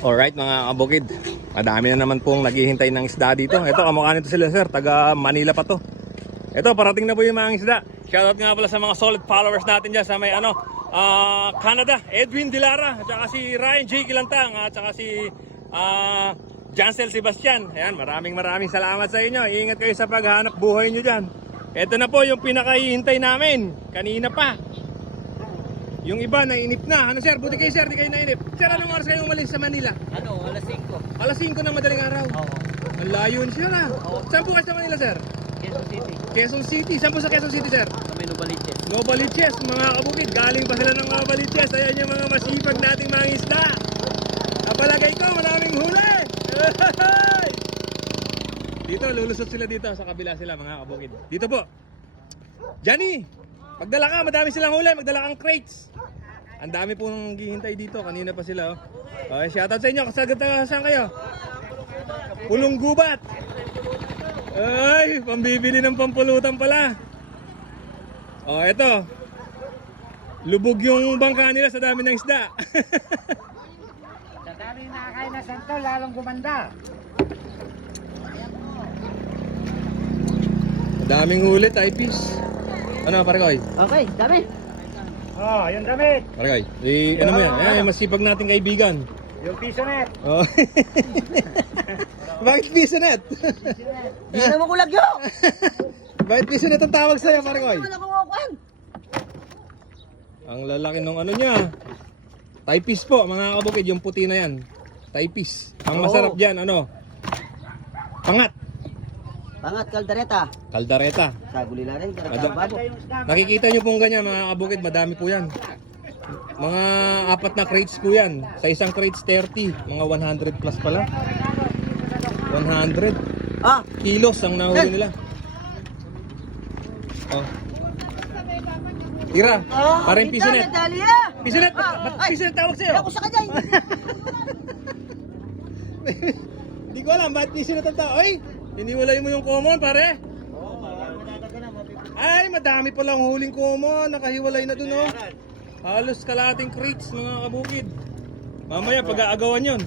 Alright mga kabukid, madami na naman pong naghihintay ng isda dito. Ito, kamukha nito sila sir, taga Manila pa to. Ito, parating na po yung mga isda. Shoutout nga pala sa mga solid followers natin dyan sa may ano, ah, Canada, Edwin Dilara, at saka si Ryan J. Kilantang, at saka si ah, Jancel Sebastian. Ayan, maraming maraming salamat sa inyo. Ingat kayo sa paghanap buhay nyo dyan. Ito na po yung pinakahihintay namin. Kanina pa. Yung iba nainip na. Ano sir? Buti kayo sir, di kayo nainip. Sir, anong oras kayo umalis sa Manila? Ano, alas 5. Alas 5 ng madaling araw. Oo. Ang layo niya na. Saan po kayo sa Manila sir? Quezon City. Quezon City. Saan po sa Quezon City sir? Sa Minubaliches. Novaliches, mga kabukid. Galing pa sila ng Novaliches. Ayan yung mga masipag nating mga isda. Napalagay ko, maraming huli. dito, lulusot sila dito. Sa kabila sila, mga kabukid. Dito po. Johnny, magdala ka. Madami silang huli. Magdala kang crates. Ang dami pong hihintay dito. Kanina pa sila. Oh. Okay, shoutout sa inyo. Kasagot na saan kayo? Pulong gubat. Ay, pambibili ng pampulutan pala. Oh, eto. Lubog yung bangka nila sa dami ng isda. Sa dami nakakain na santo, lalong gumanda. Daming huli, typis. Ano, Parikoy? Okay, dami. Oh, yung damit. Parikoy. Eh, ano mo yan? Yan, yung masipag nating kaibigan. Yung piso net. Oh. Bakit piso net? Hindi naman kulag yun. Bakit piso net ang tawag sa'yo, kukuhan. Ang lalaki ng ano niya. Typis po, mga kabukid, yung puti na yan. Typis. Ang masarap dyan, ano? Pangat. Pangat, kaldareta. Kaldareta. Sa gulila rin, Ada- karagdag babo. Nakikita nyo pong ganyan mga kabukid, madami po yan. Mga apat na crates po yan. Sa isang crates 30, mga 100 plus pala. 100 Ah, kilos ang nahuli nila. Oh. Tira, oh parang piso net. Dalia. Piso net, ba't ba't piso net tawag sa'yo? Ako sa kanya. Hindi ko alam, ba't piso net ang tawag? Ay, hiniwalay mo yung common pare. Ay, madami palang huling common. Nakahiwalay na dun, oh. Halos kalating crates, mga kabukid. Mamaya, pag-aagawan yon.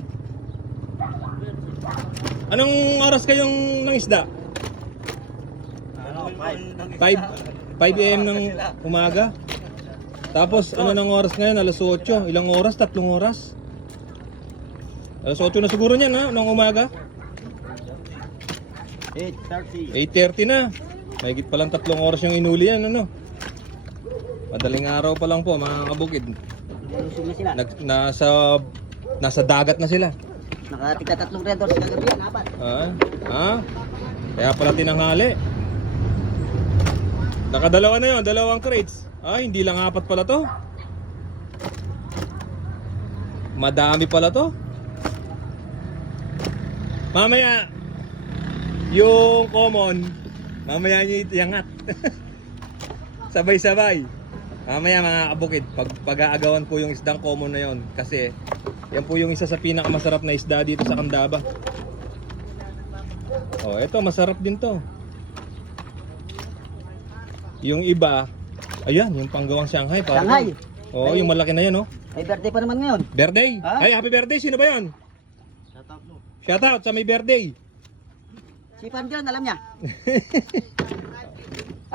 Anong oras kayong ng isda? Ano, 5, 5 a.m. ng umaga. Tapos, ano ng oras ngayon? Alas 8. Ilang oras? Tatlong oras? Alas 8 na siguro niyan, ha? Ng umaga? 8.30. 8.30 na. Mahigit pa lang tatlong oras yung inuli yan, ano? Madaling araw pa lang po, mga kabukid. Na sila. Nag, nasa, nasa dagat na sila. Nakatika tatlong red doors kagabi yan, apat. Ha? Ha? Kaya pala tinanghali. Nakadalawa na yon, dalawang crates. Ah, hindi lang apat pala to. Madami pala to. Mamaya, yung common, mamaya nyo iyangat. Sabay-sabay. Mamaya mga kabukid, pag pag-aagawan po yung isdang common na yon kasi yan po yung isa sa pinakamasarap na isda dito sa Candaba. Oh, eto masarap din to. Yung iba, ayan, yung panggawang Shanghai. parang- Shanghai. Oo, yung malaki na yan, oh. May birthday pa naman ngayon. Birthday. Ha? Ay, happy birthday. Sino ba yun? Shout out sa may birthday. Si Pan John, alam niya.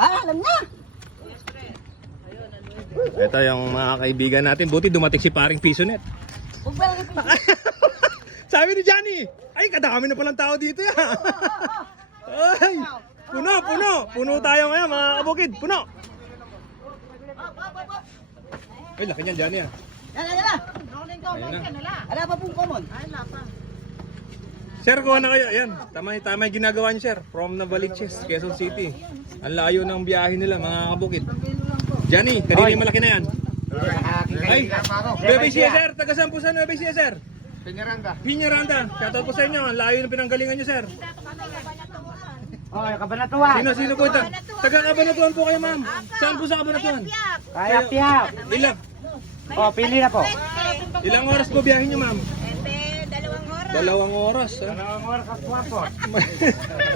ah, alam niya. Ito yung mga kaibigan natin. Buti dumating si paring Piso Net. Huwag ba lang ito? Sabi ni Johnny, ay kadami na palang tao dito yan. ay, puno, puno. Puno tayo ngayon mga kabukid. Puno. Ay, laki niyan Johnny ah. Yan, yan, yan. Ayun na. Ala pa pong common. Sir, kuha na kayo. Ayan, tama, tama yung ginagawa niyo, sir. From Navaliches, Quezon City. Ang layo ng biyahe nila, mga kabukid. Johnny, kanina yung malaki na yan. Ay, Nueva Ecija, sir. Taga saan po sa Nueva Ecija, sir? Pinyaranda. Piñaranda. Shoutout po sa inyo. Ang layo ng pinanggalingan niyo, sir. Oh, kabanatuan. Sino, sino po ito? Taga Kabanatuan po kayo, ma'am. Saan po sa Kabanatuan? Kaya tiyap. Ilang, Oh, pili na po. ilang oras po biyahe niyo, ma'am? Dalawang oras. Ha? Dalawang oras at kwarto.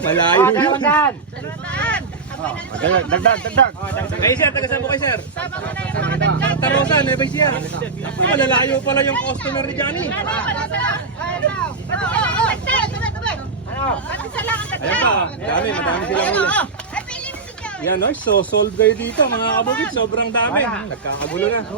Malayo oh, yun. Dagdag. Dagdag, dagdag, dagdag. Kayo sir, taga saan po kayo sir? Tarosan, eh, siya. Malalayo pala yung customer ni Johnny. Ayan pa, dami, madami sila ulit. Yan, no? so solve kayo dito mga kabugit, sobrang dami. Nagkakagulo na.